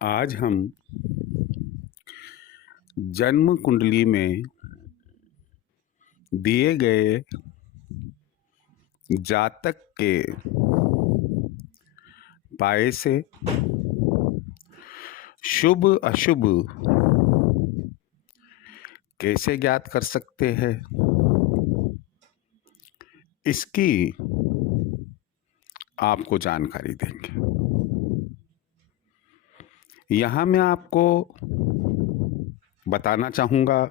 आज हम जन्म कुंडली में दिए गए जातक के पाए से शुभ अशुभ कैसे ज्ञात कर सकते हैं, इसकी आपको जानकारी देंगे। यहाँ मैं आपको बताना चाहूँगा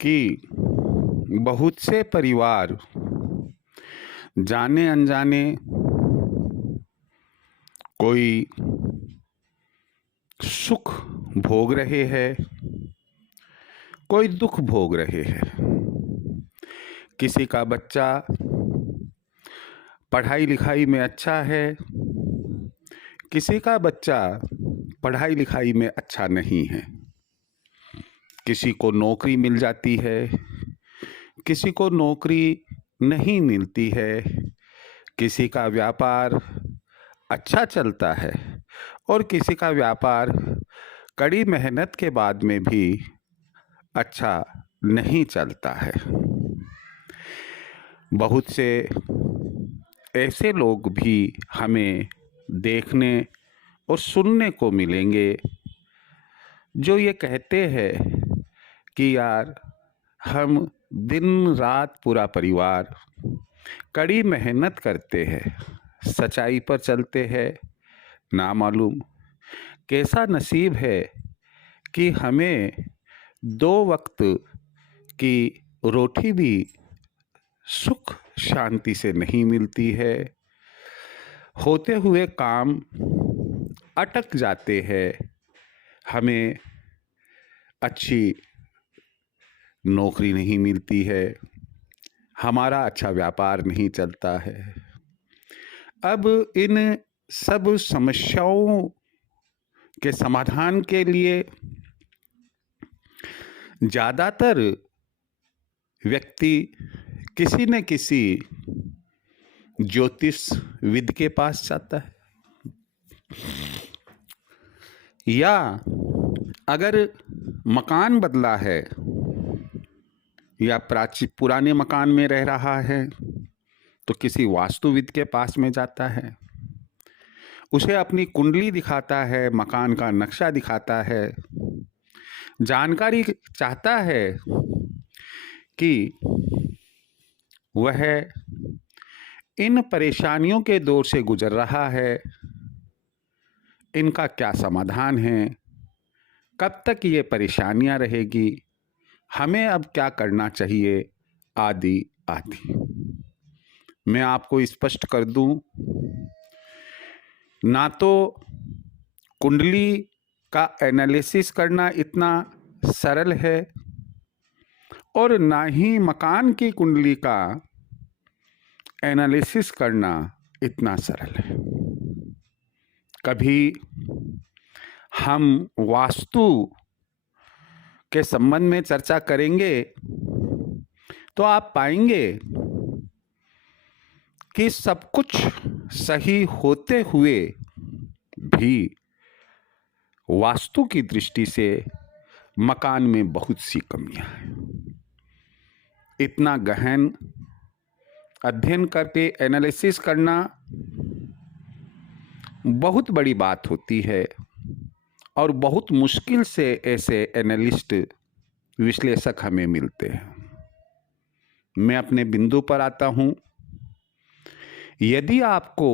कि बहुत से परिवार जाने अनजाने कोई सुख भोग रहे हैं, कोई दुख भोग रहे हैं। किसी का बच्चा पढ़ाई लिखाई में अच्छा है, किसी का बच्चा पढ़ाई लिखाई में अच्छा नहीं है। किसी को नौकरी मिल जाती है, किसी को नौकरी नहीं मिलती है। किसी का व्यापार अच्छा चलता है और किसी का व्यापार कड़ी मेहनत के बाद में भी अच्छा नहीं चलता है। बहुत से ऐसे लोग भी हमें देखने और सुनने को मिलेंगे जो ये कहते हैं कि यार, हम दिन रात पूरा परिवार कड़ी मेहनत करते हैं, सच्चाई पर चलते हैं, ना मालूम कैसा नसीब है कि हमें 2 वक्त की रोटी भी सुख शांति से नहीं मिलती है। होते हुए काम अटक जाते हैं, हमें अच्छी नौकरी नहीं मिलती है, हमारा अच्छा व्यापार नहीं चलता है। अब इन सब समस्याओं के समाधान के लिए ज़्यादातर व्यक्ति किसी न किसी ज्योतिष विद के पास जाता है, या अगर मकान बदला है या पुराने मकान में रह रहा है तो किसी वास्तुविद के पास में जाता है। उसे अपनी कुंडली दिखाता है, मकान का नक्शा दिखाता है, जानकारी चाहता है कि वह इन परेशानियों के दौर से गुजर रहा है, इनका क्या समाधान है, कब तक ये परेशानियां रहेगी, हमें अब क्या करना चाहिए, आदि आदि। मैं आपको स्पष्ट कर दूं, ना तो कुंडली का एनालिसिस करना इतना सरल है और ना ही मकान की कुंडली का एनालिसिस करना इतना सरल है। कभी हम वास्तु के संबंध में चर्चा करेंगे तो आप पाएंगे कि सब कुछ सही होते हुए भी वास्तु की दृष्टि से मकान में बहुत सी कमियां हैं। इतना गहन अध्ययन करके एनालिसिस करना बहुत बड़ी बात होती है और बहुत मुश्किल से ऐसे एनालिस्ट विश्लेषक हमें मिलते हैं। मैं अपने बिंदु पर आता हूं। यदि आपको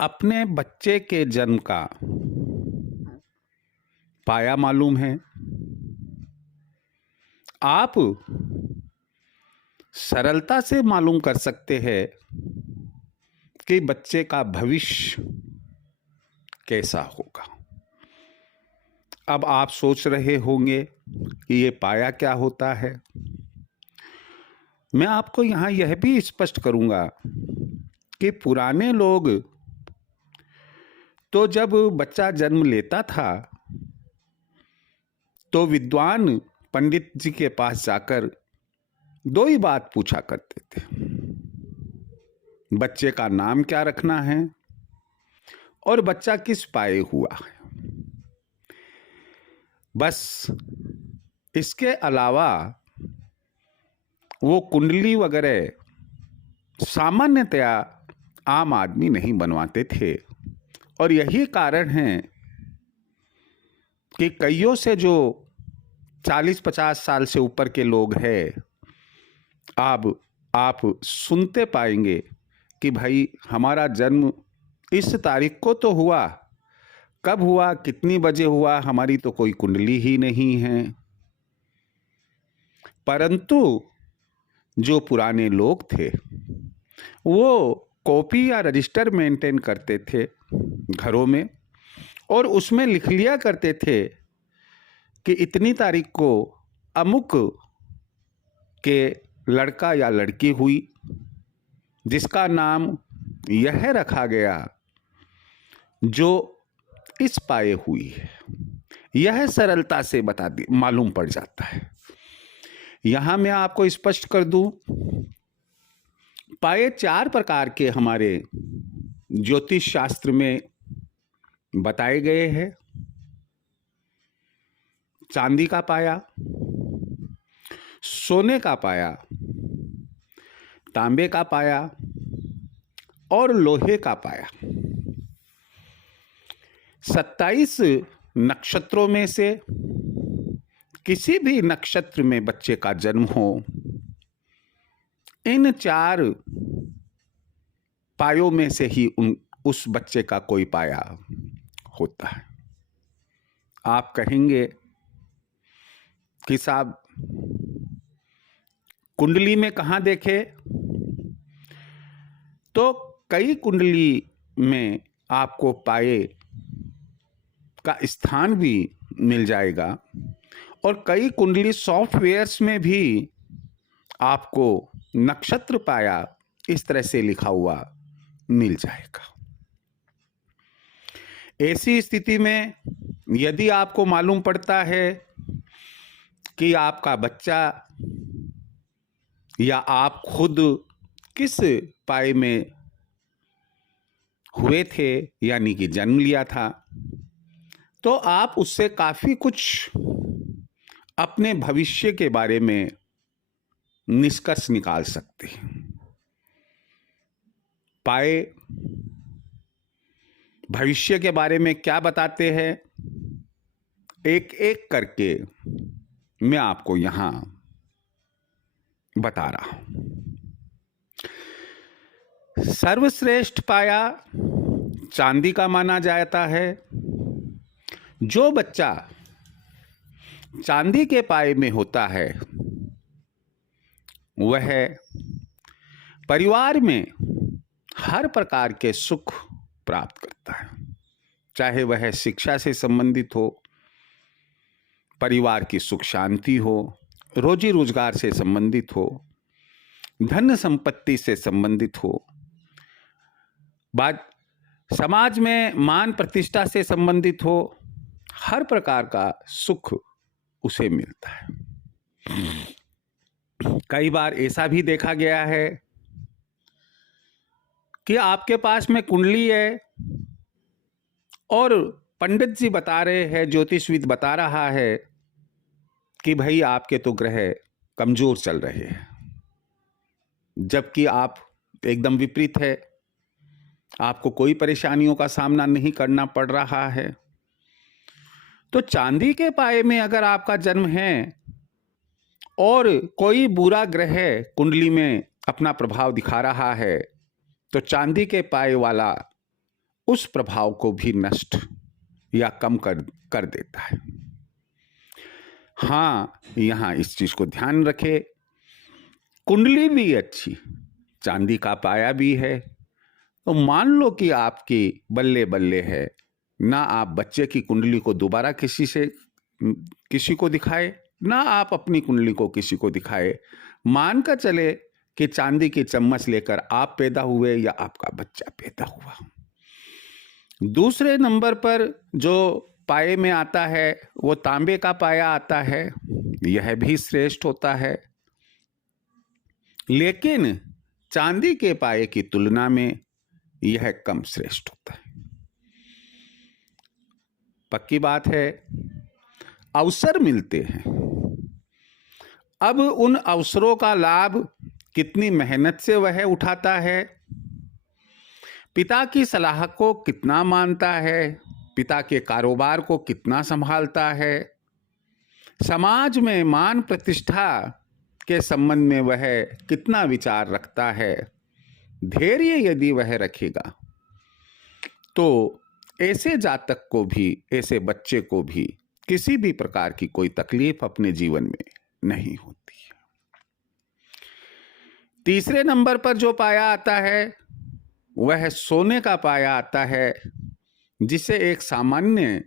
अपने बच्चे के जन्म का पाया मालूम है, आप सरलता से मालूम कर सकते हैं कि बच्चे का भविष्य कैसा होगा। अब आप सोच रहे होंगे कि ये पाया क्या होता है। मैं आपको यहाँ यह भी स्पष्ट करूंगा कि पुराने लोग तो जब बच्चा जन्म लेता था तो विद्वान पंडित जी के पास जाकर 2 ही बात पूछा करते थे। बच्चे का नाम क्या रखना है और बच्चा किस पाए हुआ है। बस इसके अलावा वो कुंडली वगैरह सामान्यतया आम आदमी नहीं बनवाते थे। और यही कारण है कि कईयों से जो 40-50 साल से ऊपर के लोग हैं, अब आप सुनते पाएंगे कि भाई हमारा जन्म इस तारीख को तो हुआ, कब हुआ, कितनी बजे हुआ, हमारी तो कोई कुंडली ही नहीं है। परंतु जो पुराने लोग थे वो कॉपी या रजिस्टर मेंटेन करते थे घरों में, और उसमें लिख लिया करते थे कि इतनी तारीख को अमुक के लड़का या लड़की हुई, जिसका नाम यह रखा गया जो इस पाए हुई है। यह सरलता से मालूम पड़ जाता है। यहां मैं आपको स्पष्ट कर दूं, पाए 4 प्रकार के हमारे ज्योतिष शास्त्र में बताए गए हैं। चांदी का पाया, सोने का पाया, तांबे का पाया और लोहे का पाया। 27 नक्षत्रों में से किसी भी नक्षत्र में बच्चे का जन्म हो, इन 4 पायों में से ही उस बच्चे का कोई पाया होता है। आप कहेंगे कि साहब कुंडली में कहाँ देखे? तो कई कुंडली में आपको पाए का स्थान भी मिल जाएगा, और कई कुंडली सॉफ्टवेयर्स में भी आपको नक्षत्र पाया इस तरह से लिखा हुआ मिल जाएगा। ऐसी स्थिति में यदि आपको मालूम पड़ता है कि आपका बच्चा या आप खुद किस पाए में हुए थे, यानी कि जन्म लिया था, तो आप उससे काफी कुछ अपने भविष्य के बारे में निष्कर्ष निकाल सकते हैं। पाए भविष्य के बारे में क्या बताते हैं, एक एक करके मैं आपको यहां बता रहा हूं। सर्वश्रेष्ठ पाया चांदी का माना जाता है। जो बच्चा चांदी के पाए में होता है वह परिवार में हर प्रकार के सुख प्राप्त करता है, चाहे वह शिक्षा से संबंधित हो, परिवार की सुख शांति हो, रोजी रोजगार से संबंधित हो, धन संपत्ति से संबंधित हो, बात समाज में मान प्रतिष्ठा से संबंधित हो, हर प्रकार का सुख उसे मिलता है। कई बार ऐसा भी देखा गया है कि आपके पास में कुंडली है और पंडित जी बता रहे हैं, ज्योतिषविद बता रहा है कि भाई आपके तो ग्रह कमजोर चल रहे हैं, जबकि आप एकदम विपरीत है, आपको कोई परेशानियों का सामना नहीं करना पड़ रहा है। तो चांदी के पाए में अगर आपका जन्म है और कोई बुरा ग्रह कुंडली में अपना प्रभाव दिखा रहा है, तो चांदी के पाए वाला उस प्रभाव को भी नष्ट या कम कर देता है। हाँ, यहां इस चीज को ध्यान रखें, कुंडली भी अच्छी, चांदी का पाया भी है, तो मान लो कि आपकी बल्ले बल्ले है ना, आप बच्चे की कुंडली को दोबारा किसी को दिखाए, ना आप अपनी कुंडली को किसी को दिखाए, मानकर चले कि चांदी की चम्मच लेकर आप पैदा हुए या आपका बच्चा पैदा हुआ। दूसरे नंबर पर जो पाए में आता है वो तांबे का पाया आता है, यह भी श्रेष्ठ होता है, लेकिन चांदी के पाए की तुलना में यह कम श्रेष्ठ होता है। पक्की बात है अवसर मिलते हैं। अब उन अवसरों का लाभ कितनी मेहनत से वह उठाता है, पिता की सलाह को कितना मानता है, पिता के कारोबार को कितना संभालता है, समाज में मान प्रतिष्ठा के संबंध में वह कितना विचार रखता है, धैर्य यदि वह रखेगा तो ऐसे जातक को भी, ऐसे बच्चे को भी किसी भी प्रकार की कोई तकलीफ अपने जीवन में नहीं होती है। तीसरे नंबर पर जो पाया आता है वह सोने का पाया आता है, जिसे एक सामान्य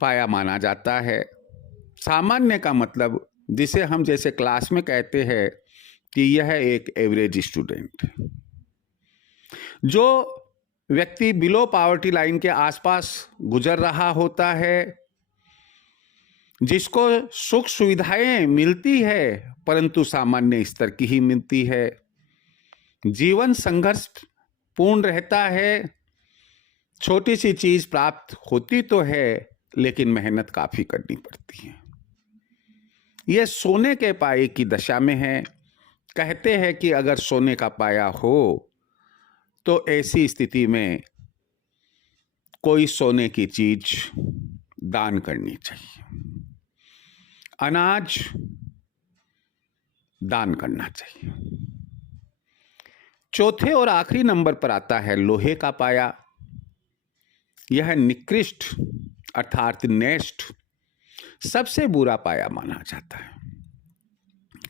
पाया माना जाता है। सामान्य का मतलब जिसे हम जैसे क्लास में कहते हैं कि यह एक एवरेज स्टूडेंट है। जो व्यक्ति बिलो पॉवर्टी लाइन के आसपास गुजर रहा होता है, जिसको सुख सुविधाएं मिलती है परंतु सामान्य स्तर की ही मिलती है, जीवन संघर्ष पूर्ण रहता है, छोटी सी चीज प्राप्त होती तो है लेकिन मेहनत काफी करनी पड़ती है। यह सोने के पाए की दशा में है। कहते हैं कि अगर सोने का पाया हो तो ऐसी स्थिति में कोई सोने की चीज दान करनी चाहिए, अनाज दान करना चाहिए। चौथे और आखिरी नंबर पर आता है लोहे का पाया। यह निकृष्ट अर्थात नेस्ट सबसे बुरा पाया माना जाता है।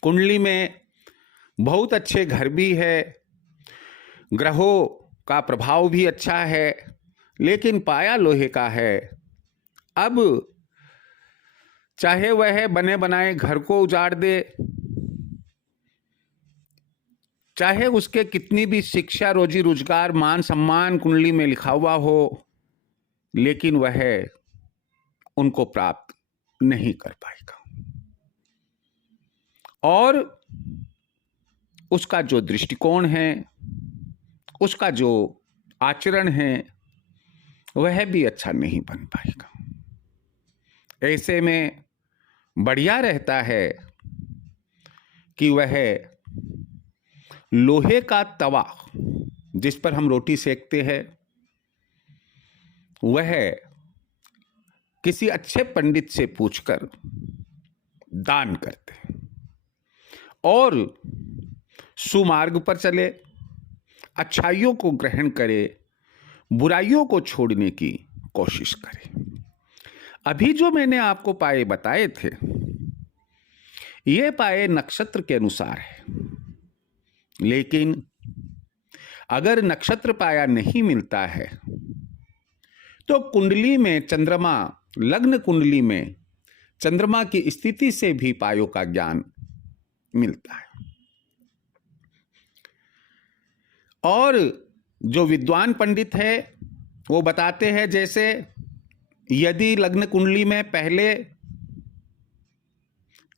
कुंडली में बहुत अच्छे घर भी है, ग्रहों का प्रभाव भी अच्छा है, लेकिन पाया लोहे का है। अब चाहे वह बने बनाए घर को उजाड़ दे, चाहे उसके कितनी भी शिक्षा, रोजी रोजगार, मान सम्मान कुंडली में लिखा हुआ हो, लेकिन वह उनको प्राप्त नहीं कर पाएगा। और उसका जो दृष्टिकोण है, उसका जो आचरण है, वह भी अच्छा नहीं बन पाएगा। ऐसे में बढ़िया रहता है कि वह लोहे का तवा जिस पर हम रोटी सेकते हैं, वह किसी अच्छे पंडित से पूछकर दान करते हैं और सुमार्ग पर चले, अच्छाइयों को ग्रहण करे, बुराइयों को छोड़ने की कोशिश करे। अभी जो मैंने आपको पाए बताए थे, ये पाए नक्षत्र के अनुसार है, लेकिन अगर नक्षत्र पाया नहीं मिलता है तो कुंडली में चंद्रमा, लग्न कुंडली में चंद्रमा की स्थिति से भी पायों का ज्ञान मिलता है। और जो विद्वान पंडित है वो बताते हैं, जैसे यदि लग्न कुंडली में पहले,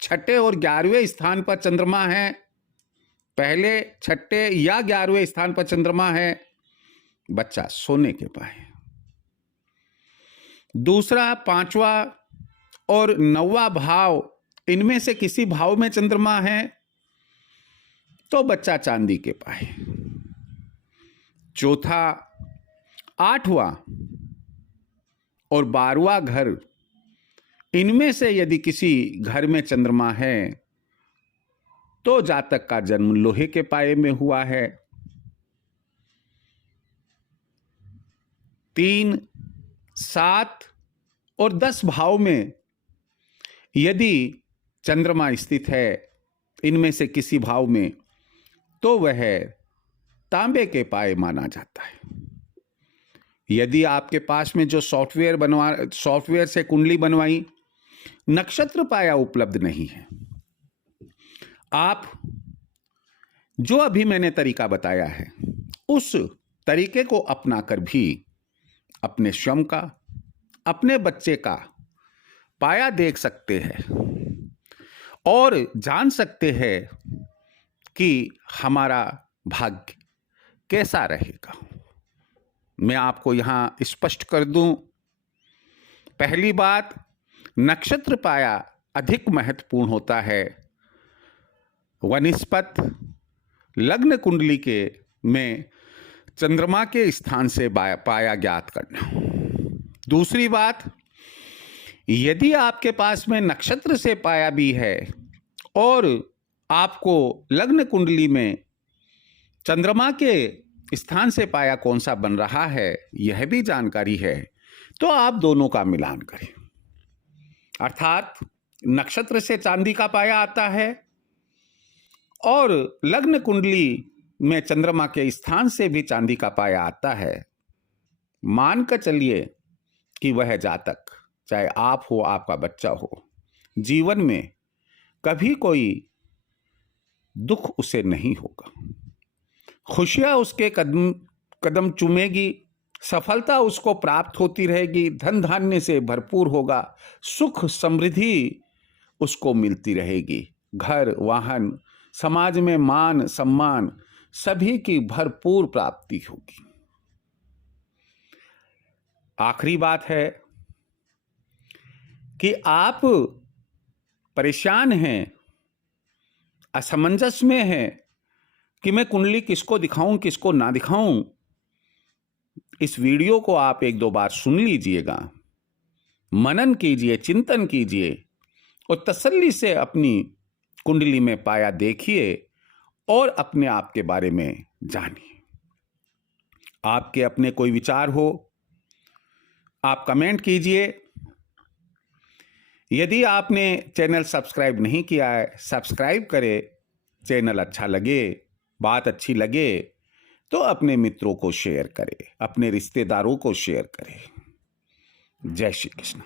छठे और 11वें स्थान पर चंद्रमा है, पहले, छठे या 11वें स्थान पर चंद्रमा है, बच्चा सोने के पाए। दूसरा, 5वां और 9वां भाव, इनमें से किसी भाव में चंद्रमा है तो बच्चा चांदी के पाए। चौथा, 8वां और 12वां घर, इनमें से यदि किसी घर में चंद्रमा है तो जातक का जन्म लोहे के पाए में हुआ है। 3, 7 और 10 भाव में यदि चंद्रमा स्थित है, इनमें से किसी भाव में, तो वह तांबे के पाए माना जाता है। यदि आपके पास में जो सॉफ्टवेयर से कुंडली बनवाई, नक्षत्र पाया उपलब्ध नहीं है, आप जो अभी मैंने तरीका बताया है उस तरीके को अपनाकर भी अपने स्वयं का, अपने बच्चे का पाया देख सकते हैं और जान सकते हैं कि हमारा भाग्य कैसा रहेगा। मैं आपको यहां स्पष्ट कर दूं पहली बात, नक्षत्र पाया अधिक महत्वपूर्ण होता है वनिस्पत लग्न कुंडली के में चंद्रमा के स्थान से पाया ज्ञात करना। दूसरी बात, यदि आपके पास में नक्षत्र से पाया भी है और आपको लग्न कुंडली में चंद्रमा के स्थान से पाया कौन सा बन रहा है यह भी जानकारी है, तो आप दोनों का मिलान करें। अर्थात नक्षत्र से चांदी का पाया आता है और लग्न कुंडली में चंद्रमा के स्थान से भी चांदी का पाया आता है। मान कर चलिए कि वह जातक, चाहे आप हो आपका बच्चा हो, जीवन में कभी कोई दुख उसे नहीं होगा, खुशियां उसके कदम कदम चूमेगी, सफलता उसको प्राप्त होती रहेगी, धन धान्य से भरपूर होगा, सुख समृद्धि उसको मिलती रहेगी, घर वाहन, समाज में मान सम्मान सभी की भरपूर प्राप्ति होगी। आखिरी बात है कि आप परेशान हैं, असमंजस में हैं कि मैं कुंडली किसको दिखाऊं किसको ना दिखाऊं, इस वीडियो को आप एक दो बार सुन लीजिएगा, मनन कीजिए, चिंतन कीजिए और तसल्ली से अपनी कुंडली में पाया देखिए और अपने आप के बारे में जानिए। आपके अपने कोई विचार हो आप कमेंट कीजिए। यदि आपने चैनल सब्सक्राइब नहीं किया है, सब्सक्राइब करें। चैनल अच्छा लगे, बात अच्छी लगे तो अपने मित्रों को शेयर करें, अपने रिश्तेदारों को शेयर करें। जय श्री कृष्ण।